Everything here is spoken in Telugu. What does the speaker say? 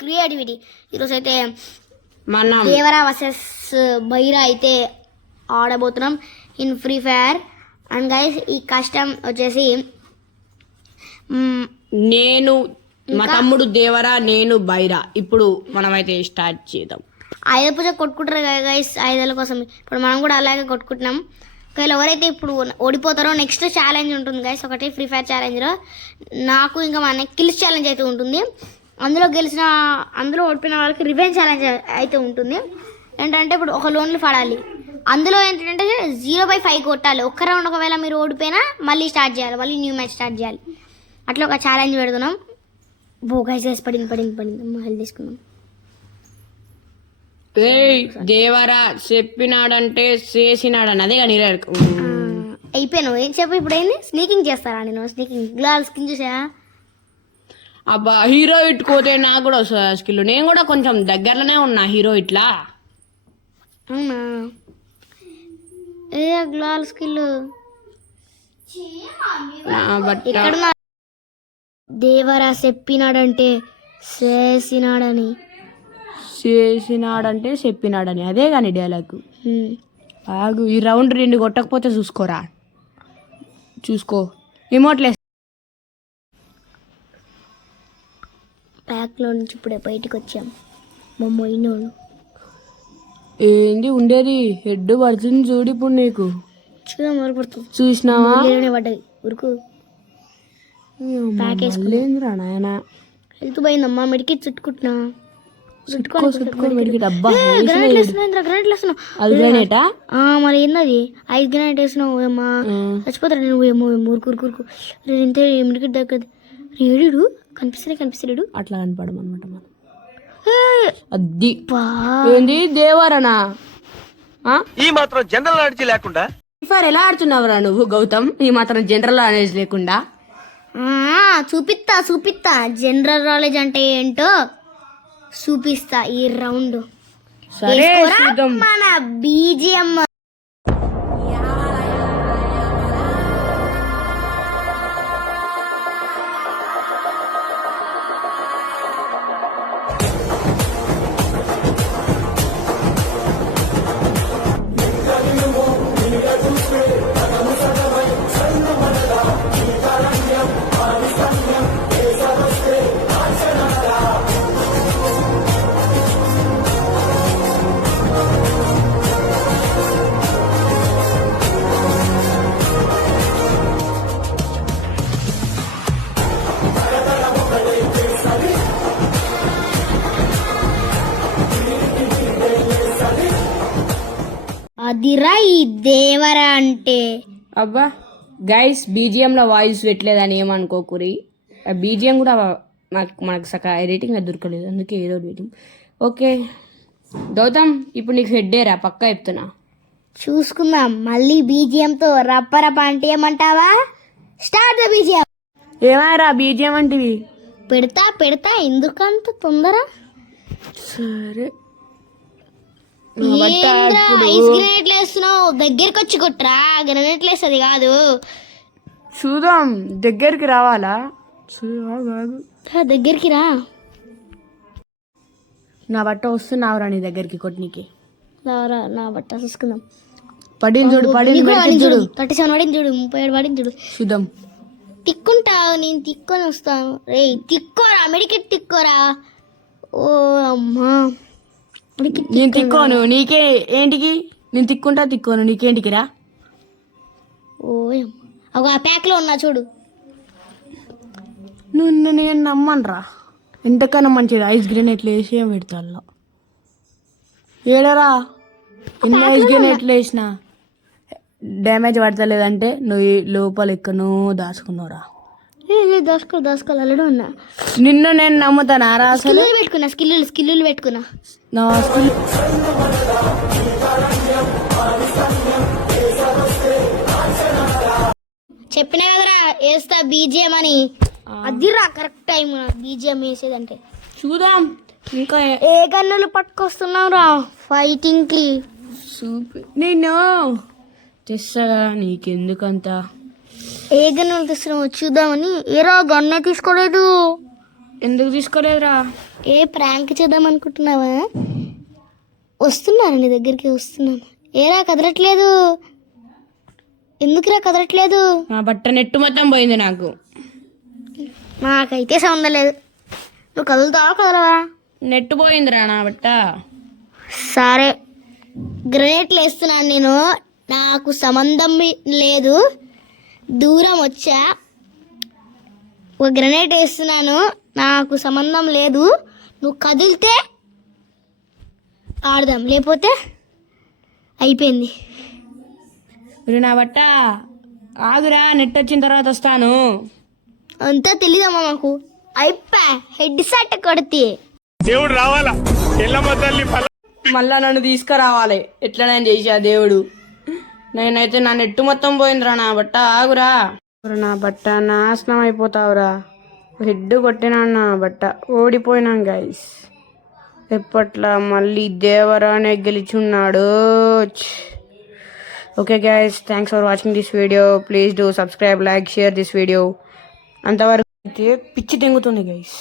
క్రియేటివిటీ. ఈరోజు అయితే మనం దేవరా వర్సెస్ బైరా అయితే ఆడబోతున్నాం in Free Fire. And guys ఈ కష్టం వచ్చేసి నేను మా తమ్ముడు దేవరా, నేను బైరా. ఇప్పుడు మనమైతే స్టార్ట్ చేద్దాం. 5 పూజ కొట్టుకుంటారు కదా గైస్, 5 కోసం. ఇప్పుడు మనం కూడా అలాగే కొట్టుకుంటున్నాం. ఒకవేళ ఎవరైతే ఇప్పుడు ఓడిపోతారో నెక్స్ట్ ఛాలెంజ్ ఉంటుంది గైస్, ఒకటి ఫ్రీ ఫైర్ ఛాలెంజ్లో నాకు ఇంకా మన కిల్స్ ఛాలెంజ్ అయితే ఉంటుంది. అందులో ఓడిపోయిన వాళ్ళకి రివెంజ్ ఛాలెంజ్ అయితే ఉంటుంది. ఏంటంటే ఇప్పుడు ఒక లోన్లు పడాలి. అందులో ఏంటంటే 0/5 కొట్టాలి. ఒక్క రౌండ్ ఒకవేళ మీరు ఓడిపోయినా మళ్ళీ స్టార్ట్ చేయాలి, మళ్ళీ న్యూ మ్యాచ్ స్టార్ట్ చేయాలి. అట్లా ఒక ఛాలెంజ్ పెడుతున్నాం. గైస్ పడింది హెల్త్ తీసుకున్నాం. దేవరా చెప్పినాడంటే చేసినాడని అదే కానీ అయిపోయినావు. ఏం చెప్పు ఇప్పుడు ఏంది? స్నీకింగ్ చేస్తారా? నేను స్నీకింగ్ స్కిన్ చూసా. అబ్బా హీరో ఇట్టుకోతే నాకు కూడా వస్తుంది స్కిల్. నేను కూడా కొంచెం దగ్గరలోనే ఉన్నా హీరో ఇట్లా. అవునా? ఏ గ్లాల్ స్కిల్ ఎక్కడున్నా? దేవరా చెప్పినాడంటే చెప్పినాడని అదే కానీ డైలాగ్. ఆగు, ఈ రౌండ్ 2 కొట్టకపోతే చూసుకో ఇమోట్లే. ప్యాక్లో నుంచి ఇప్పుడే బయటకు వచ్చాం. మొయినోడు ఏంది ఉండేది? హెడ్ పడుతుంది చూడు ఇప్పుడు నీకు. చూడపడుతుంది. చూసినావా? పడ్డది ఉరుకు. ప్యాక్ వేసుకులేదురా నాయన. హెల్త్ పోయిందమ్మా. మెడికేట్ చుట్టుకుంటున్నా. మరి ఏంది? 5 గ్రానైట్ వేసినావు ఏమ్మా, చచ్చిపోతాడు నువ్వు. ఏమో ఊరుకు ఇంతే మెడికేట్ దగ్గర. ఏడు కనిపిస్తలేడు. అట్లా కనపడమన్నమాట మనం. అది ఏంది దేవరనా? ఈ మాత్రం జనరల్ నాలెడ్జ్ లేకుండా ఫర్ ఎలా ఆడుతున్నావురా నువ్వు గౌతమ్? ఈ మాత్రం జనరల్ నాలెడ్జ్ లేకుండా. చూపిస్తా జనరల్ నాలెడ్జ్ అంటే ఏంటో చూపిస్తా ఈ రౌండ్. సరే మన బీజిఎం అదిరా ఈ దేవరా అంటే. అబ్బా గైస్ బీజిఎం లో వాయిస్ పెట్టలేదని ఏమనుకోకురి. బీజిఎం కూడా మనకు సగ ఎడిటింగ్ అది దొరకలేదు, అందుకే ఏదో ఎడిటింగ్. ఓకే గౌతమ్ ఇప్పుడు నీకు హెడ్డేరా పక్కా చెప్తున్నా. చూసుకుందాం. మళ్ళీ బీజిఎంతో రప్పరప అంటే ఏమంటావా? Start the BGM. ఏమాయరా బీజిఎం అంటివి? పెడతా ఎందుకంత తొందర? సరే ఐస్ గ్రెనేట్లు వేస్తున్నావు, దగ్గరికి వచ్చి కొట్టరా. గ్రెనేట్లు వేస్తుంది కాదు. చూద్దాం, దగ్గరికి రావాలా? దగ్గరికి రా. నా బట్ట వస్తున్నావురా నీ దగ్గరికి కొట్టినీకి. నా బట్ట చూసుకుందాం. పడింది చూడు 37 పడింది చూడు, 37 పడింది చూడు. చూద్దాం. తిక్కుంటావు, నేను తిక్కొని వస్తాను. రే తిక్కోరా, మెడికెట్ తిక్కోరా. ఓ అమ్మా నేను తిక్కోను నీకే ఏంటికి? నేను తిక్కోను నీకేంటికి రా. ఓ ఆ ప్యాక్లో ఉన్నా చూడు. నువ్వు నేను నమ్మనురా. ఎంతకన్నా మంచిది ఐస్ గ్రెనేట్లు వేసి ఏం పెడతా. ఏడరా ఎన్ని ఐస్ గ్రెనేట్లు వేసినా డ్యామేజ్ పడతలేదంటే నువ్వు లోపల ఎక్కనో దాచుకున్నావురా. దాచుకోవాలి అల్లడం ఉన్నా. నిన్ను నేను నమ్ముతానా రా? అసలు పెట్టుకున్నా స్కిల్లు పెట్టుకున్నా. నా స్కిల్ చెప్పినా కదరా వేస్తా బీజిఎం అని. అదిరా కరెక్ట్ టైం బీజిఎం వేసేదంటే. చూద్దాం. ఇంకా ఏ గన్నులు పట్టుకొస్తున్నావు రా ఫైటింగ్ కి? నేను తెస్తాగా, నీకెందుకంతా. ఏ గన్నులు తెస్తున్నావు చూద్దామని. ఏరా గన్నే తీసుకోలేదు. ఎందుకు తీసుకోలేదురా? ఏ ప్రాంక్ చేద్దాం అనుకుంటున్నావా? వస్తున్నాను నీ దగ్గరికి, వస్తున్నాను. ఏరా కదలట్లేదు, ఎందుకురా కదలట్లేదు? నా బట్ట నెట్టు మొత్తం పోయింది నాకు. నాకైతే సంబంధం లేదు. నువ్వు కదులుతావా కదలవా? నెట్టు పోయిందిరా నా బట్ట. సరే, గ్రెనేట్లు వేస్తున్నాను నేను, నాకు సంబంధం లేదు. దూరం వచ్చా, ఒక గ్రెనేట్ వేస్తున్నాను, నాకు సంబంధం లేదు. నువ్వు కదిలితే ఆడదాం, లేకపోతే అయిపోయింది. మరి నా బట్ట ఆగురా, నెట్ వచ్చిన తర్వాత వస్తాను. అంతా తెలీదమ్మా మాకు. అయిపో హెడ్ షాట్ కొడితే దేవుడు రావాలా? ఎల్లమ్మ తల్లి మళ్ళా నన్ను తీసుకురావాలి, ఎట్లనైనా చేసి ఆ దేవుడు. నేనైతే నా నెట్టు మొత్తం పోయిందిరా నా బట్ట. ఆగురా, నా బట్ట నాశనం అయిపోతావురా. హెడ్ కొట్టినా నా బట్ట, ఓడిపోయినాం గైస్. ఎప్పట్లా మళ్ళీ దేవరానే గెలిచున్నాడు. Okay guys, thanks for watching this video. Please do subscribe, like, share this video. అంతవరకు అయితే పిచ్చి తెంగుతుంది గైస్.